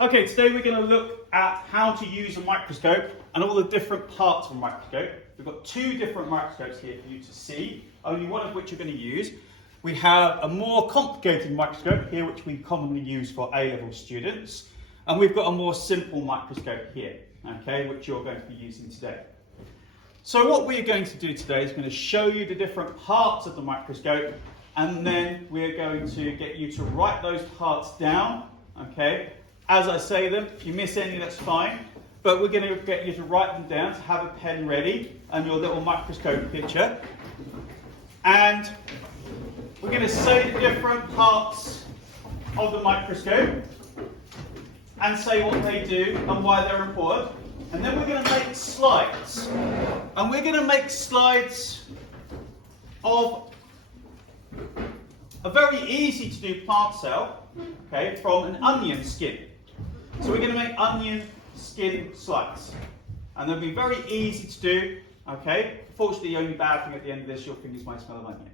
Okay, today we're going to look at how to use a microscope and all the different parts of a microscope. We've got two different microscopes here for you to see, only one of which you're going to use. We have a more complicated microscope here, which we commonly use for A-level students, and we've got a more simple microscope here, okay, which you're going to be using today. So what we're going to do today is going to show you the different parts of the microscope, and then we're going to get you to write those parts down, okay? As I say them, if you miss any, that's fine. But we're going to get you to write them down, to have a pen ready and your little microscope picture. And we're going to say the different parts of the microscope and say what they do and why they're important. And then we're going to make slides. And we're going to make slides of a very easy to do plant cell, okay, from an onion skin. So we're going to make onion skin slides. And they'll be very easy to do, okay? Fortunately, the only bad thing at the end of this, your fingers might smell of onion.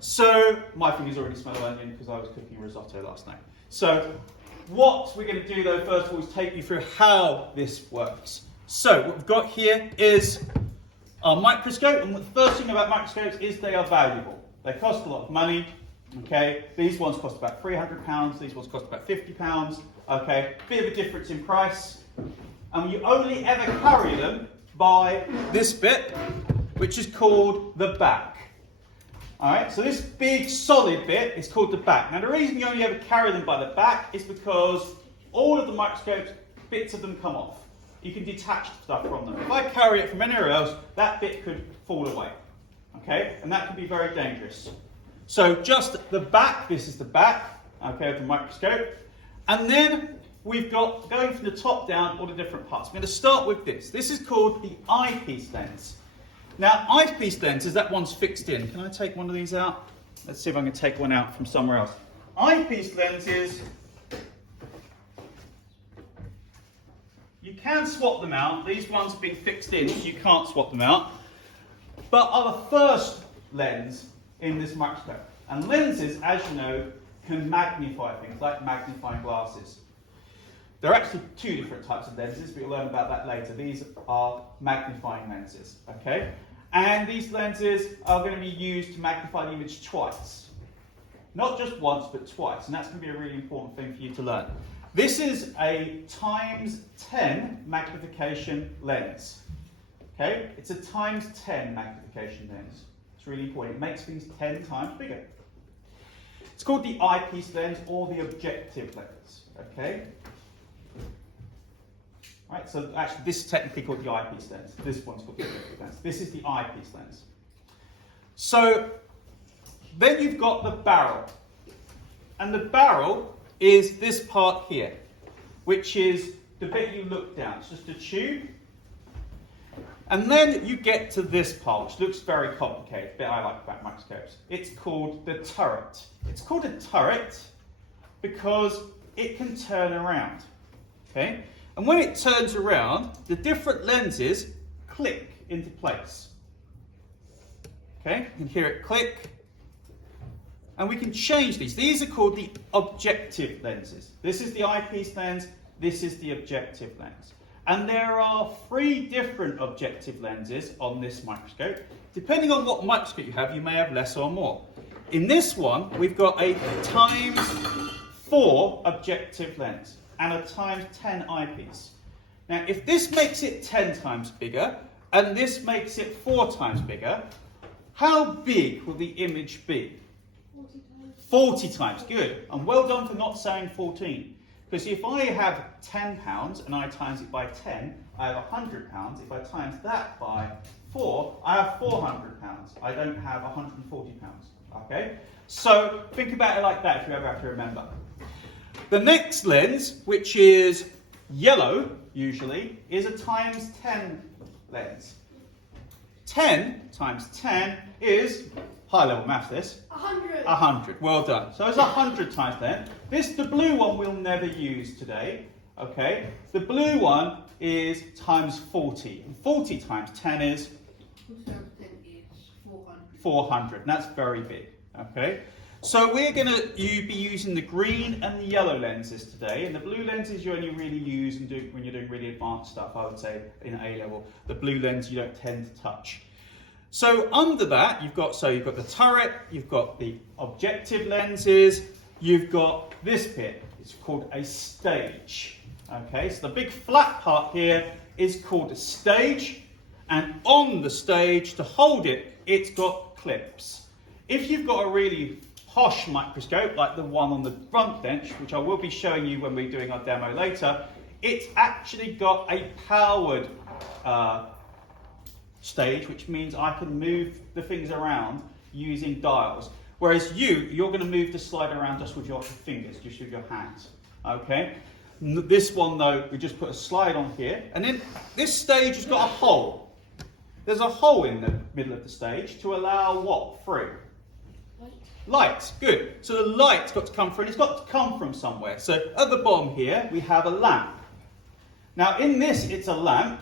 So, my fingers already smell of onion because I was cooking risotto last night. So, what we're going to do though, first of all, is take you through how this works. So, what we've got here is our microscope, and the first thing about microscopes is they are valuable. They cost a lot of money. Okay, these ones cost about £300, these ones cost about £50, okay, bit of a difference in price, and you only ever carry them by this bit, which is called the back. Alright, so this big solid bit is called the back. Now the reason you only ever carry them by the back is because all of the microscopes, bits of them come off. You can detach stuff from them. If I carry it from anywhere else, that bit could fall away, okay, and that can be very dangerous. So just the back, this is the back, okay, of the microscope. And then we've got, going from the top down, all the different parts. I'm going to start with this. This is called the eyepiece lens. Now, eyepiece lenses, that one's fixed in. Can I take one of these out? Let's see if I can take one out from somewhere else. Eyepiece lenses, you can swap them out. These ones have been fixed in, so you can't swap them out. But are the first lens in this microscope. And lenses, as you know, can magnify things, like magnifying glasses. There are actually two different types of lenses, but you'll learn about that later. These are magnifying lenses, okay? And these lenses are going to be used to magnify the image twice. Not just once, but twice, and that's going to be a really important thing for you to learn. This is a times 10 magnification lens, okay? It's a times 10 magnification lens. It's really important. It makes things 10 times bigger. It's called the eyepiece lens or the objective lens. Okay? Right, so actually this is technically called the eyepiece lens. This one's called the objective lens. This is the eyepiece lens. So then you've got the barrel. And the barrel is this part here, which is the bit you look down. It's just a tube. And then you get to this part, which looks very complicated, the bit I like about microscopes. It's called the turret. It's called a turret because it can turn around, okay? And when it turns around, the different lenses click into place. Okay, you can hear it click. And we can change these. These are called the objective lenses. This is the eyepiece lens, this is the objective lens. And there are 3 different objective lenses on this microscope. Depending on what microscope you have, you may have less or more. In this one, we've got a times 4 objective lens and a times 10 eyepiece. Now, if this makes it 10 times bigger and this makes it 4 times bigger, how big will the image be? 40 times, good. And well done for not saying 14. Because if I have £10 and I times it by 10, I have £100. If I times that by 4, I have £400. I don't have £140. Okay? So think about it like that if you ever have to remember. The next lens, which is yellow usually, is a times 10 lens. 10 times 10 is, high level maths this, 100. 100, well done. So it's 100 times 10. The blue one we'll never use today, okay? The blue one is times 40. And 40 times 10 is? 400. 400, and that's very big, okay? So we're going to be using the green and the yellow lenses today, and the blue lenses you only really use when you're doing really advanced stuff, I would say, in A level. The blue lens you don't tend to touch. So under that, you've got the turret, you've got the objective lenses, you've got this bit. It's called a stage. Okay, so the big flat part here is called a stage, and on the stage, to hold it, it's got clips. If you've got a really posh microscope, like the one on the front bench, which I will be showing you when we're doing our demo later, it's actually got a powered stage, which means I can move the things around using dials. Whereas you're going to move the slide around just with your fingers, just with your hands. Okay? This one though, we just put a slide on here, and then this stage has got a hole. There's a hole in the middle of the stage to allow what through? Light, good. So the light's got to come through, and it's got to come from somewhere. So at the bottom here, we have a lamp. Now in this, it's a lamp.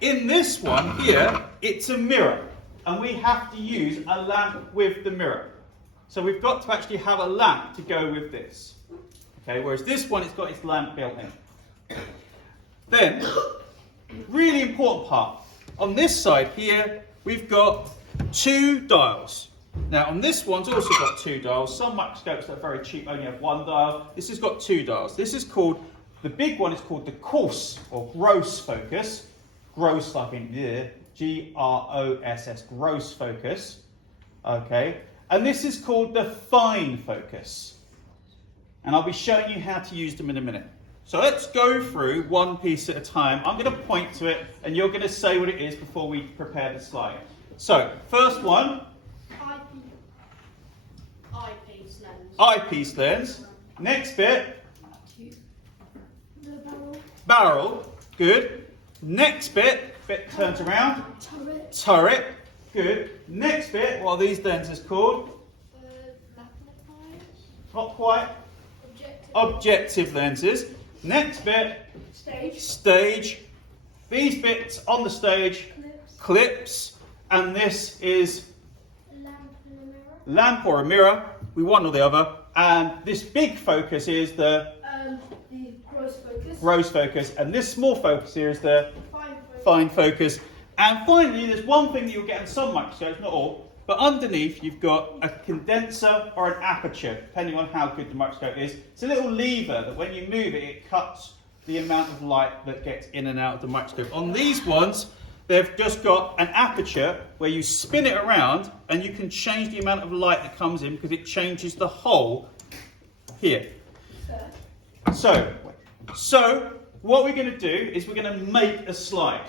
In this one here, it's a mirror. And we have to use a lamp with the mirror. So we've got to actually have a lamp to go with this. Okay, whereas this one, it's got its lamp built in. Then, really important part. On this side here, we've got 2 dials. Now on this one's also got 2 dials. Some microscopes that are very cheap only have 1 dial. This has got 2 dials. This is called, the big one is called the coarse or gross focus. Gross like in here, G-R-O-S-S, gross focus. Okay, and this is called the fine focus. And I'll be showing you how to use them in a minute. So let's go through one piece at a time. I'm going to point to it and you're going to say what it is before we prepare the slide. So, first one. Eyepiece lens. Eyepiece lens. Next bit. The barrel. Barrel. Good. Next bit turns around. Turret. Turret. Good. Next bit, what are these lenses called? Magnifiers. Not quite. Objective lenses. Next bit. Stage. Stage. These bits on the stage. Clips. And this is Lamp and a mirror. lamp or a mirror. We want or the other. And this big focus is the gross focus. gross focus. And this small focus here is the Fine focus. fine focus. And finally, there's one thing that you'll get in some microscopes, not all, but underneath you've got a condenser or an aperture, depending on how good the microscope is. It's a little lever that when you move it, it cuts the amount of light that gets in and out of the microscope. On these ones, they've just got an aperture where you spin it around and you can change the amount of light that comes in because it changes the hole here. So what we're going to do is we're going to make a slide.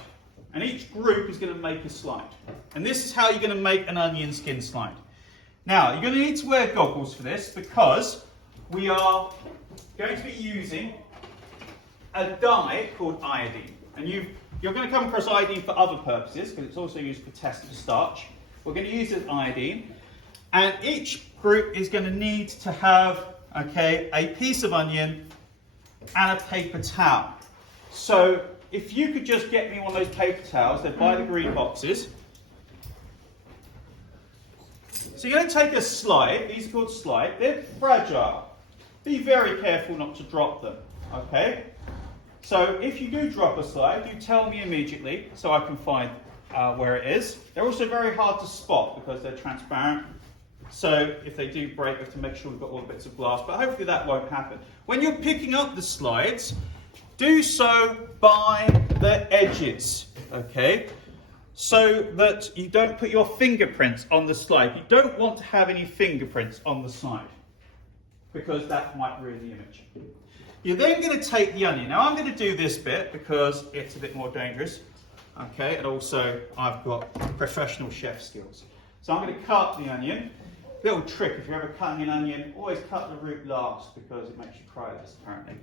And each group is going to make a slide. And this is how you're going to make an onion skin slide. Now, you're going to need to wear goggles for this because we are going to be using a dye called iodine. And you're going to come across iodine for other purposes because it's also used for testing for starch. We're going to use it as iodine. And each group is going to need to have, okay, a piece of onion and a paper towel. So if you could just get me one of those paper towels, they're by the green boxes. So you're going to take a slide, these are called slide, they're fragile. Be very careful not to drop them, okay? So if you do drop a slide, you tell me immediately so I can find where it is. They're also very hard to spot because they're transparent. So if they do break, we have to make sure we've got all the bits of glass, but hopefully that won't happen. When you're picking up the slides, do so by the edges, okay? So that you don't put your fingerprints on the slide. You don't want to have any fingerprints on the slide because that might ruin the image. You're then going to take the onion. Now I'm going to do this bit because it's a bit more dangerous, okay? And also I've got professional chef skills. So I'm going to cut the onion. Little trick, if you're ever cutting an onion, always cut the root last because it makes you cry less apparently.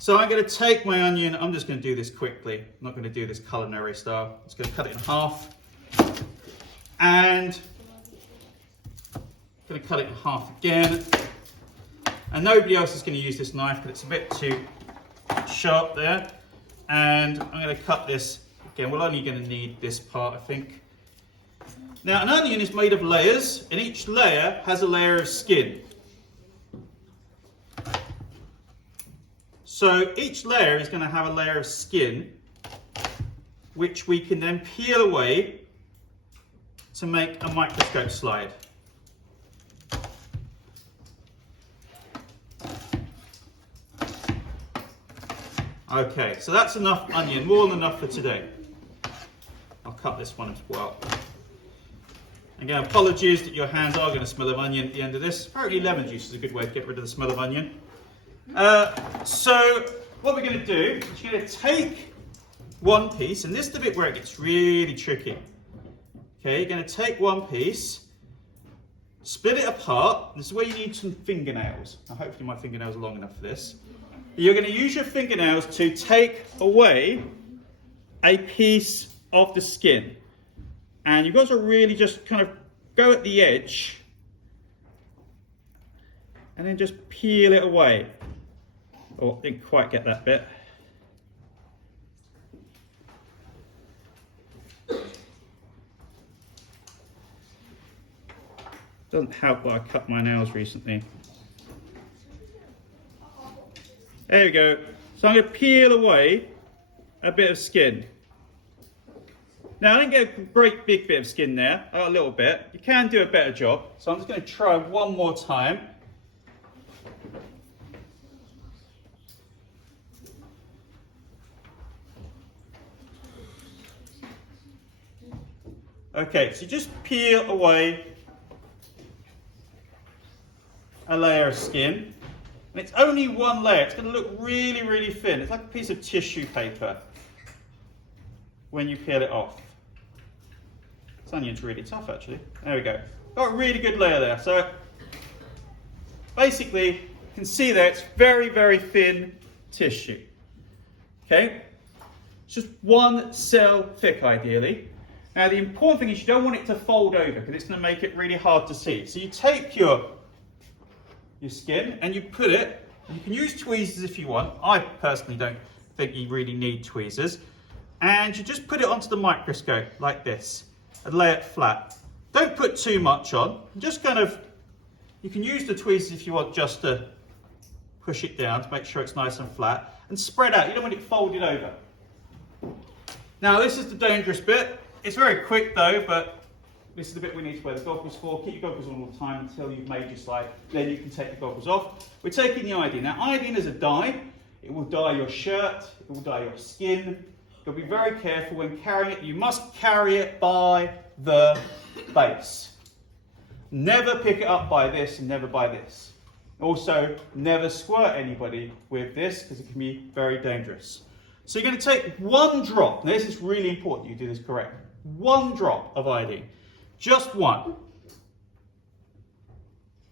So I'm going to take my onion, I'm just going to do this quickly, I'm not going to do this culinary style. I'm just going to cut it in half. And I'm going to cut it in half again. And nobody else is going to use this knife because it's a bit too sharp there. And I'm going to cut this again, we're only going to need this part I think. Now an onion is made of layers and each layer has a layer of skin. So each layer is going to have a layer of skin, which we can then peel away to make a microscope slide. Okay, so that's enough onion, more than enough for today. I'll cut this one as well. Again, apologies that your hands are going to smell of onion at the end of this. Apparently lemon juice is a good way to get rid of the smell of onion. So what we're going to do is you're going to take one piece, and this is the bit where it gets really tricky. Okay, you're going to take one piece, split it apart. This is where you need some fingernails. Now, hopefully my fingernails are long enough for this. You're going to use your fingernails to take away a piece of the skin. And you've got to really just kind of go at the edge and then just peel it away. Oh, didn't quite get that bit. Doesn't help that I cut my nails recently. There we go. So I'm going to peel away a bit of skin. Now I didn't get a great big bit of skin there, I got a little bit. You can do a better job. So I'm just going to try one more time. Okay, so just peel away a layer of skin. And it's only one layer. It's going to look really, really thin. It's like a piece of tissue paper when you peel it off. This onion's really tough, actually. There we go. Got a really good layer there. So basically, you can see there it's very, very thin tissue. Okay? It's just one cell thick, ideally. Now, the important thing is you don't want it to fold over because it's going to make it really hard to see. So you take your skin and you put it, you can use tweezers if you want. I personally don't think you really need tweezers. And you just put it onto the microscope like this and lay it flat. Don't put too much on. Just kind of, you can use the tweezers if you want just to push it down to make sure it's nice and flat. And spread out, you don't want it folded over. Now this is the dangerous bit. It's very quick though, but this is the bit we need to wear the goggles for. Keep your goggles on all the time until you've made your slide. Then you can take the goggles off. We're taking the iodine. Now iodine is a dye. It will dye your shirt. It will dye your skin. You'll be very careful when carrying it. You must carry it by the base. Never pick it up by this and never by this. Also, never squirt anybody with this because it can be very dangerous. So you're going to take one drop. Now this is really important you do this correct. One drop of iodine. Just one.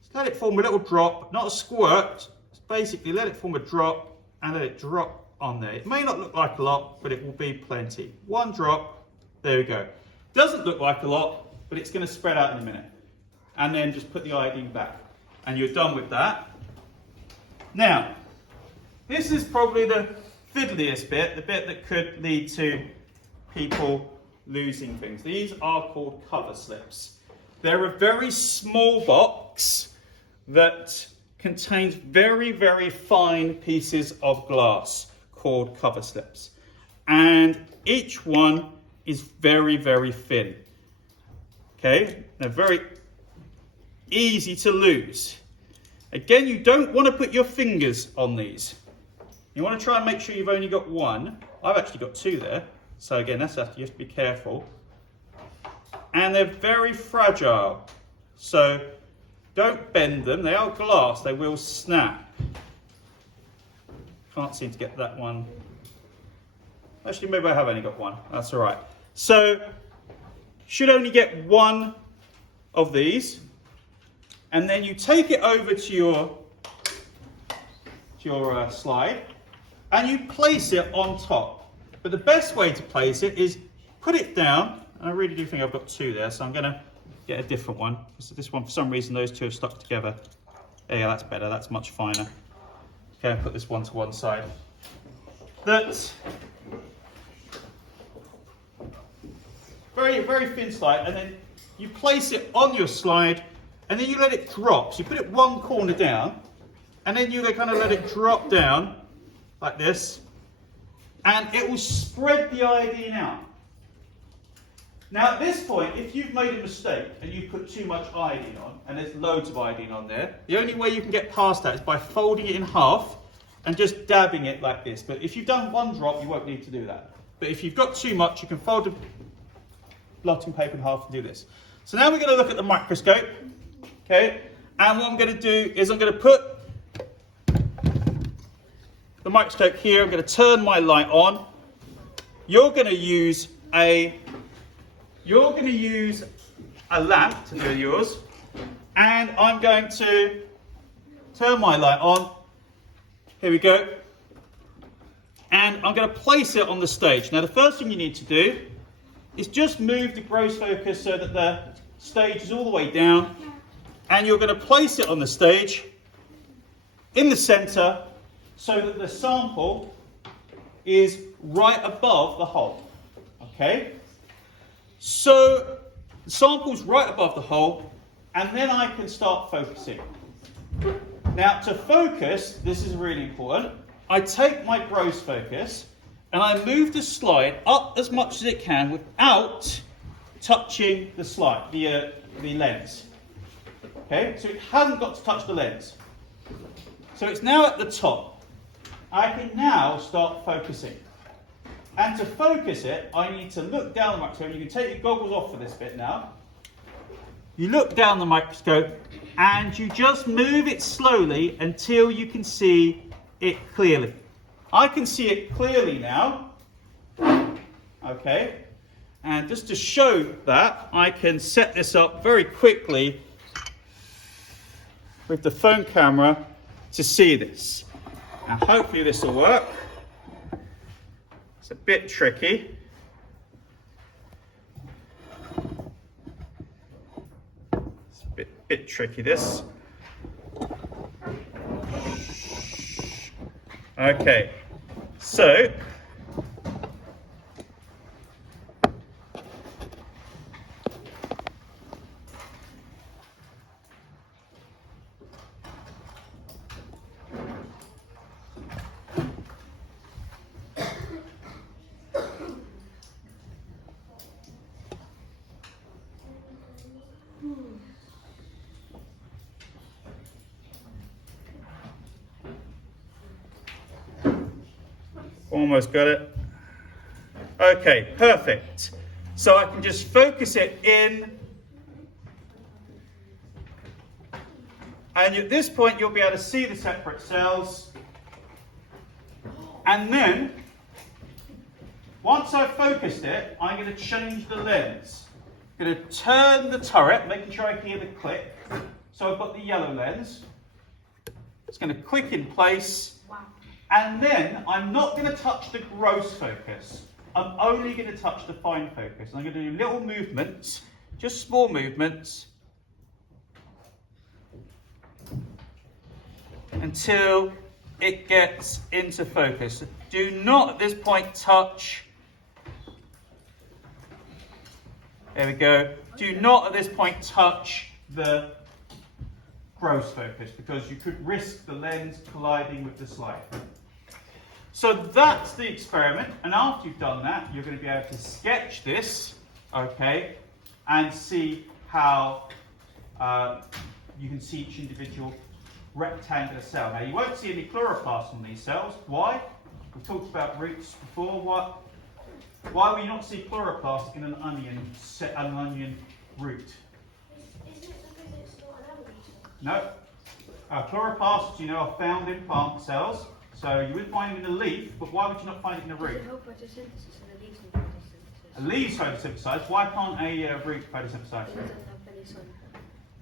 Just let it form a little drop, not a squirt. Just basically let it form a drop and let it drop on there. It may not look like a lot, but it will be plenty. One drop, there we go. Doesn't look like a lot, but it's going to spread out in a minute. And then just put the iodine back. And you're done with that. Now, this is probably the fiddliest bit, the bit that could lead to people losing things. These are called cover slips. They're a very small box that contains very, very fine pieces of glass called cover slips. And each one is very, very thin. Okay, they're very easy to lose. Again, you don't want to put your fingers on these. You want to try and make sure you've only got one. I've actually got two there. So again, you have to be careful. And they're very fragile. So don't bend them. They are glass. They will snap. Can't seem to get that one. Actually, maybe I have only got one. That's all right. So should only get one of these. And then you take it over to your slide and you place it on top. But the best way to place it is put it down. And I really do think I've got two there, so I'm going to get a different one. So this one, for some reason, those two have stuck together. Yeah, that's better. That's much finer. Okay, I'll put this one to one side. That's very, very thin slide. And then you place it on your slide and then you let it drop. So you put it one corner down and then you kind of let it drop down like this, and it will spread the iodine out. Now at this point, if you've made a mistake and you've put too much iodine on, and there's loads of iodine on there, the only way you can get past that is by folding it in half and just dabbing it like this. But if you've done one drop, you won't need to do that. But if you've got too much, you can fold the blotting paper in half and do this. So now we're going to look at the microscope, okay? And what I'm going to do is I'm going to put the microscope here. I'm going to turn my light on. You're going to use a lamp to do yours, and I'm going to turn my light on. Here we go. And I'm going to place it on the stage. Now the first thing you need to do is just move the gross focus so that the stage is all the way down, and you're going to place it on the stage in the center so that the sample is right above the hole. Okay? So the sample's right above the hole, and then I can start focusing. Now to focus, this is really important, I take my gross focus and I move the slide up as much as it can without touching the slide, the lens. Okay, so it hasn't got to touch the lens. So it's now at the top. I can now start focusing. And to focus it, I need to look down the microscope. You can take your goggles off for this bit now. You look down the microscope and you just move it slowly until you can see it clearly. I can see it clearly now. Okay. And just to show that, I can set this up very quickly with the phone camera to see this. And hopefully this will work. It's a bit tricky. It's a bit tricky, this. Okay, so almost got it. Okay, perfect. So I can just focus it in. And at this point, you'll be able to see the separate cells. And then, once I've focused it, I'm going to change the lens. I'm going to turn the turret, making sure I hear the click. So I've got the yellow lens. It's going to click in place. And then I'm not going to touch the gross focus. I'm only going to touch the fine focus. And I'm going to do little movements, just small movements, until it gets into focus. Do not at this point touch. There we go. Do not at this point touch the gross focus, because you could risk the lens colliding with the slide. So that's the experiment, and after you've done that, you're going to be able to sketch this, okay, and see how you can see each individual rectangular cell. Now you won't see any chloroplasts on these cells. Why? We've talked about roots before. Why will you not see chloroplasts in an onion root? Is it because it's not an algae? No. Chloroplasts, you know, are found in plant cells. So you would find them in a leaf, but why would you not find it in a root? Does it help photosynthesis and the leaves need photosynthesis? A leaves photosynthesize. Why can't a root photosynthesize? It doesn't have any sun.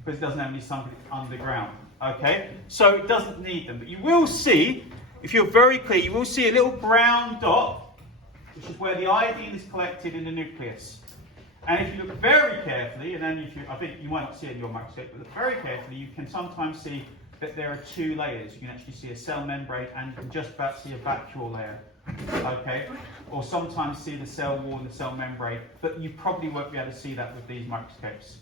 Because it doesn't have any sun underground. Okay, so it doesn't need them. But you will see, if you're very clear, you will see a little brown dot, which is where the iodine is collected in the nucleus. And if you look very carefully, and then I think you might not see it in your microscope, but look very carefully, you can sometimes see that there are two layers. You can actually see a cell membrane and you can just about see a vacuole layer. Okay, or sometimes see the cell wall and the cell membrane, but you probably won't be able to see that with these microscopes.